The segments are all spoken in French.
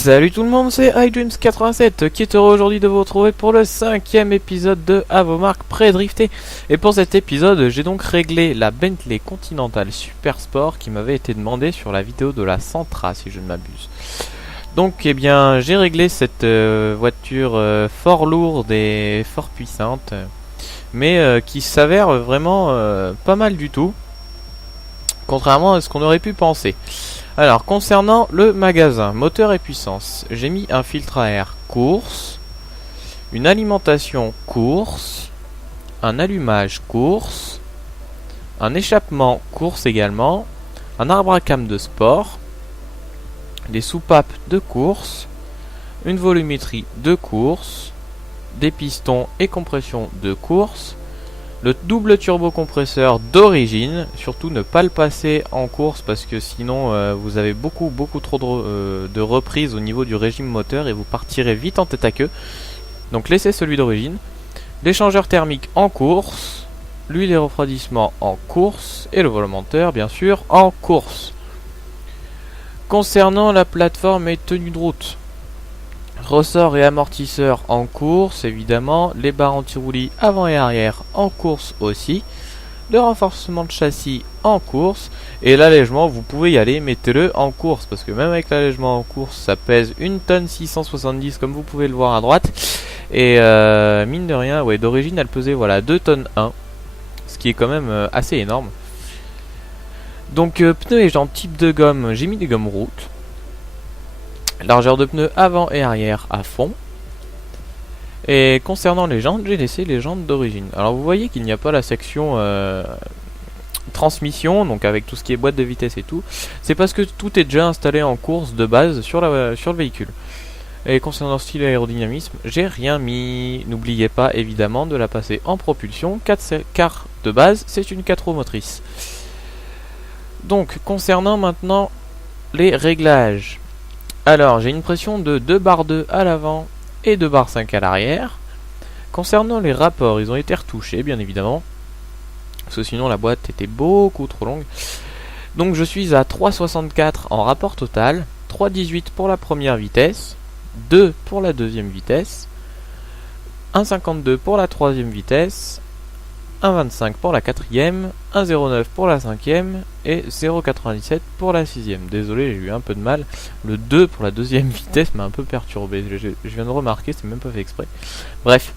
Salut tout le monde, c'est iDreams87 qui est heureux aujourd'hui de vous retrouver pour le 5e épisode de À vos marques pré-drifté. Et pour cet épisode, j'ai donc réglé la Bentley Continental Super Sport qui m'avait été demandée sur la vidéo de la Sentra si je ne m'abuse. Donc eh bien j'ai réglé cette voiture fort lourde et fort puissante, mais qui s'avère vraiment pas mal du tout, contrairement à ce qu'on aurait pu penser. Alors, concernant le magasin, moteur et puissance, j'ai mis un filtre à air course, une alimentation course, un allumage course, un échappement course également, un arbre à cam de sport, des soupapes de course, une volumétrie de course, des pistons et compression de course, le double turbocompresseur d'origine, surtout ne pas le passer en course parce que sinon vous avez beaucoup trop de reprises au niveau du régime moteur et vous partirez vite en tête à queue. Donc laissez celui d'origine. L'échangeur thermique en course, l'huile et refroidissement en course et le volomoteur bien sûr en course. Concernant la plateforme et tenue de route, ressort et amortisseur en course évidemment, les barres anti-roulis avant et arrière en course aussi, le renforcement de châssis en course et l'allègement vous pouvez y aller, mettez-le en course parce que même avec l'allègement en course ça pèse 1 tonne 670 comme vous pouvez le voir à droite et mine de rien ouais, d'origine elle pesait voilà 2 tonnes 1, ce qui est quand même assez énorme. Donc pneus et jantes type de gomme, j'ai mis des gommes route. Largeur de pneus avant et arrière à fond. Et concernant les jantes, j'ai laissé les jantes d'origine. Alors vous voyez qu'il n'y a pas la section transmission, donc avec tout ce qui est boîte de vitesse et tout. C'est parce que tout est déjà installé en course de base sur le véhicule. Et concernant style et aérodynamisme, j'ai rien mis. N'oubliez pas évidemment de la passer en propulsion, car de base c'est une 4 roues motrice. Donc concernant maintenant les réglages. Alors, j'ai une pression de 2 bar 2 à l'avant et 2 bar 5 à l'arrière. Concernant les rapports, ils ont été retouchés, bien évidemment. Parce que sinon, la boîte était beaucoup trop longue. Donc, je suis à 3,64 en rapport total. 3,18 pour la première vitesse. 2 pour la deuxième vitesse. 1,52 pour la troisième vitesse. 1,25 pour la quatrième, 1,09 pour la cinquième et 0,97 pour la sixième. Désolé, j'ai eu un peu de mal. Le 2 pour la deuxième vitesse m'a un peu perturbé. Je viens de remarquer, c'est même pas fait exprès. Bref.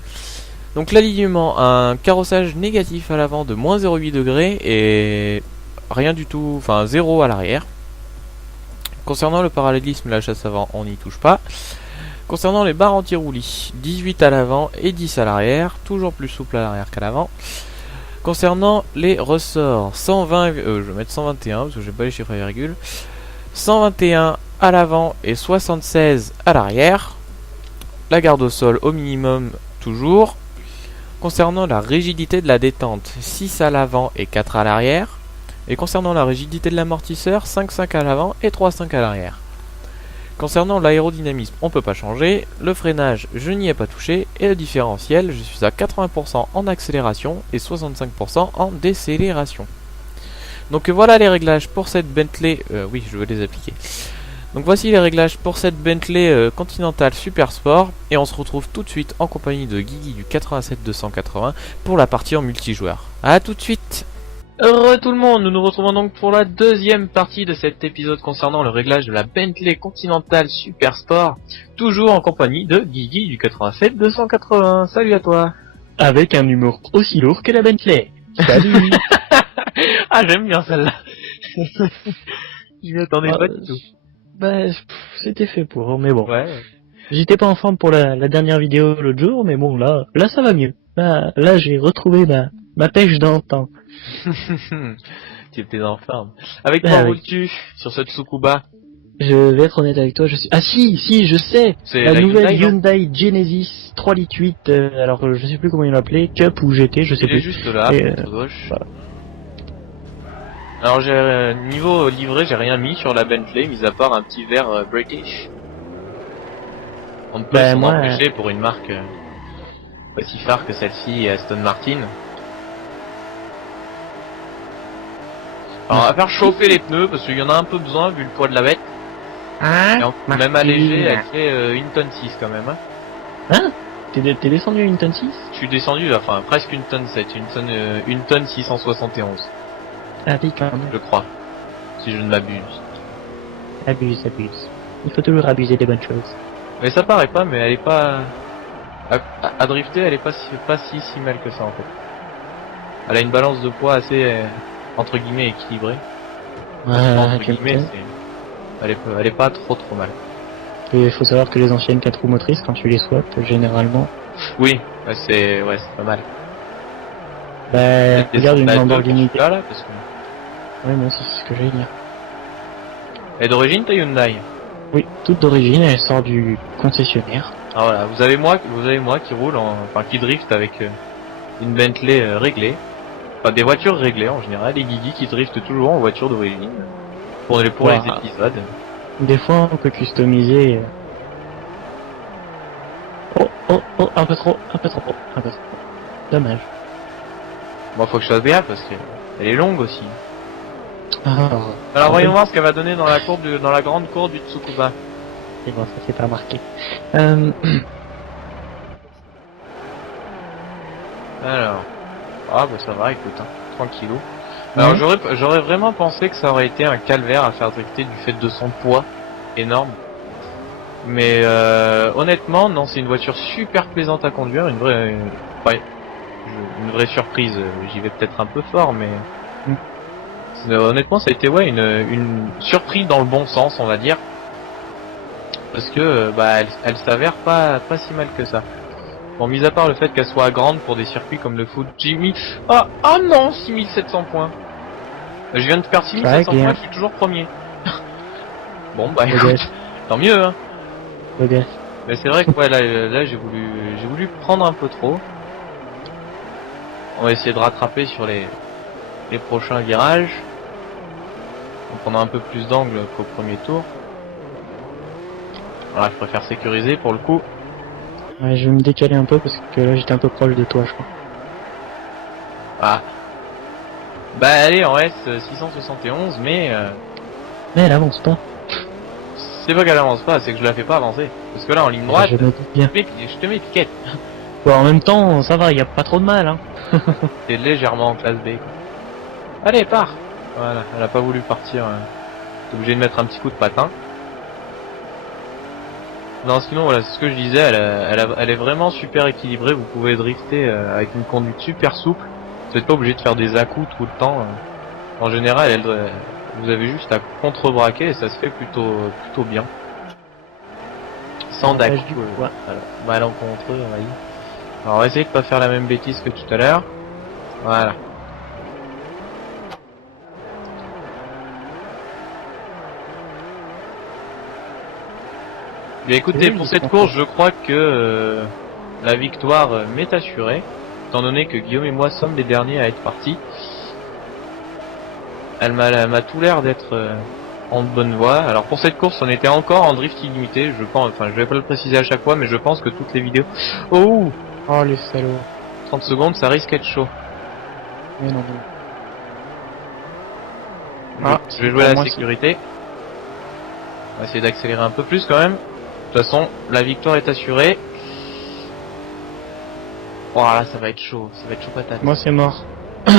Donc l'alignement, un carrossage négatif à l'avant de moins 0,8 degrés et rien du tout, enfin 0 à l'arrière. Concernant le parallélisme, la chasse avant, on n'y touche pas. Concernant les barres anti-roulis, 18 à l'avant et 10 à l'arrière, toujours plus souple à l'arrière qu'à l'avant. Concernant les ressorts, 120, je vais mettre 121 parce que j'ai pas les chiffres à virgule. 121 à l'avant et 76 à l'arrière. La garde au sol au minimum toujours. Concernant la rigidité de la détente, 6 à l'avant et 4 à l'arrière. Et concernant la rigidité de l'amortisseur, 5,5 à l'avant et 3,5 à l'arrière. Concernant l'aérodynamisme, on ne peut pas changer. Le freinage, je n'y ai pas touché. Et le différentiel, je suis à 80% en accélération et 65% en décélération. Donc voilà les réglages pour cette Bentley. Oui, je vais les appliquer. Donc voici les réglages pour cette Bentley Continental Super Sport. Et on se retrouve tout de suite en compagnie de Guigui du 87-280 pour la partie en multijoueur. A tout de suite. Heureux tout le monde, nous nous retrouvons donc pour la deuxième partie de cet épisode concernant le réglage de la Bentley Continental Super Sport, toujours en compagnie de Guigui du 87-280. Salut à toi. Avec un humour aussi lourd que la Bentley. Salut. Ah, j'aime bien celle-là. Je m'y attendais pas du tout. Bah, c'était fait pour, mais bon. Ouais. J'étais pas en forme pour la dernière vidéo l'autre jour, mais bon, là ça va mieux. Là j'ai retrouvé ma pêche d'antan. Tu étais en forme. Avec quoi roules-tu sur ce Tsukuba? Je vais être honnête avec toi, je suis... Ah si, je sais. C'est la nouvelle Hyundai Genesis 3 litres 8, alors je sais plus comment ils l'appelaient, Cup ou GT, je sais plus. Il est juste là, à gauche. Voilà. Alors j'ai niveau livré, j'ai rien mis sur la Bentley, mis à part un petit verre British. On ne peut s'en empêcher pour une marque aussi phare que celle-ci, Aston Martin. Alors on va faire chauffer les pneus parce qu'il y en a un peu besoin vu le poids de la bête. Hein? Même allégée, elle fait 1 tonne 6 quand même. Hein. Hein? T'es descendu à une tonne 6? Je suis descendu là, enfin presque 1 tonne 7, 1 tonne 671, Ah oui, quand même. je crois, si je ne m'abuse. Abuse. Il faut toujours abuser des bonnes choses. Mais ça paraît pas, mais elle est pas... À drifter, elle est pas si mal que ça en fait. Elle a une balance de poids assez, entre guillemets, équilibrée. Entre guillemets, elle est pas trop mal. Il faut savoir que les anciennes 4 roues motrices, quand tu les swaps, généralement... Oui, c'est pas mal. Bah, regarde une La Lamborghini. là, parce que... Ouais, moi aussi, c'est ce que j'allais dire. Et d'origine, t'as Hyundai. Oui, toute d'origine, elle sort du concessionnaire. Ah voilà, vous avez moi qui roule enfin qui drift avec une Bentley réglée. Enfin des voitures réglées en général, et Guigui qui drift toujours en voiture d'origine. Pour les épisodes. Des fois, on peut customiser... Oh, un peu trop. Dommage. Bon, faut que je fasse gaffe parce qu'elle est longue aussi. Ah, Alors voyons voir ce qu'elle va donner dans la grande cour du Tsukuba. c'est bon, ça c'est pas marqué. Alors, bah ça va, écoute, hein, tranquillou. Alors j'aurais vraiment pensé que ça aurait été un calvaire à faire drifter du fait de son poids énorme. Mais honnêtement, non, c'est une voiture super plaisante à conduire, une vraie surprise. J'y vais peut-être un peu fort, mais honnêtement, ça a été une surprise dans le bon sens, on va dire, parce que elle s'avère pas si mal que ça. Bon, mis à part le fait qu'elle soit grande pour des circuits comme le foot, j'ai mis... Ah non, 6700 points. Je viens de perdre 6700 points, je suis toujours premier. Bon, bah écoute, tant mieux, hein. Mais c'est vrai que là j'ai voulu prendre un peu trop. On va essayer de rattraper sur les prochains virages. Donc on a un peu plus d'angle qu'au premier tour. Voilà, je préfère sécuriser pour le coup. Ouais, je vais me décaler un peu parce que là j'étais un peu proche de toi, je crois. Ah. Bah allez, on reste 671, mais elle avance pas. c'est pas qu'elle avance pas, c'est que je la fais pas avancer. Parce que là en ligne droite, je te mets piquette. Bon, en même temps, ça va, y a pas trop de mal, hein. T'es légèrement en classe B. Allez, pars. Voilà, elle a pas voulu partir. T'es obligé de mettre un petit coup de patin. Non, sinon voilà, c'est ce que je disais, elle est vraiment super équilibrée. Vous pouvez drifter avec une conduite super souple. Vous n'êtes pas obligé de faire des à-coups tout le temps. En général, vous avez juste à contre-braquer et ça se fait plutôt bien. Sans d'à-coups. Voilà. Malencontreux, on va dire. Alors on va essayer de pas faire la même bêtise que tout à l'heure. Voilà. Bien écoutez, pour cette course, je crois que la victoire m'est assurée, étant donné que Guillaume et moi sommes les derniers à être partis. Elle m'a tout l'air d'être en bonne voie. Alors pour cette course, on était encore en drift illimité, je pense, enfin je vais pas le préciser à chaque fois, mais je pense que toutes les vidéos... Oh les salauds. 30 secondes, ça risque d'être chaud. Mais non. Je vais jouer à la sécurité. On va essayer d'accélérer un peu plus quand même. De toute façon, la victoire est assurée. Oh là, ça va être chaud patate. Moi c'est mort.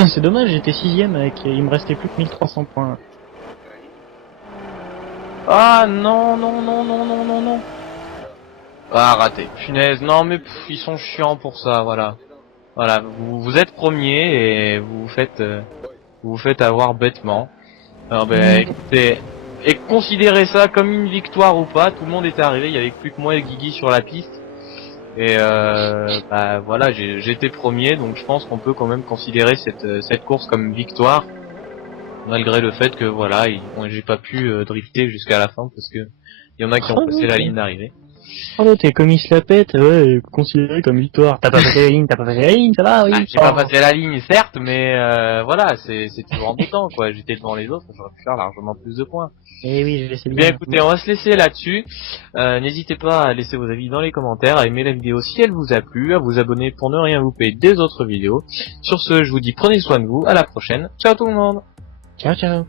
C'est dommage, j'étais 6ème il me restait plus que 1300 points. Ah non. Ah, raté. Punaise, non mais ils sont chiants pour ça, voilà. Voilà, vous êtes premier et vous vous faites avoir bêtement. Alors écoutez, et considérez ça comme une victoire ou pas, tout le monde était arrivé, il y avait plus que moi et Guigui sur la piste. Et voilà, j'étais premier, donc je pense qu'on peut quand même considérer cette course comme victoire, malgré le fait que voilà, j'ai pas pu drifter jusqu'à la fin parce que il y en a qui ont passé la ligne d'arrivée. Oh, t'es comme il se la pète, ouais, considéré comme victoire. T'as pas passé la ligne, ça va, oui. J'ai pas passé la ligne, certes, mais voilà, c'est toujours embêtant, quoi. J'étais devant les autres, j'aurais pu faire largement plus de points. Eh oui, je sais bien. Bien écoutez, on va se laisser là-dessus. N'hésitez pas à laisser vos avis dans les commentaires, à aimer la vidéo si elle vous a plu, à vous abonner pour ne rien louper des autres vidéos. Sur ce, je vous dis prenez soin de vous, à la prochaine. Ciao tout le monde. Ciao.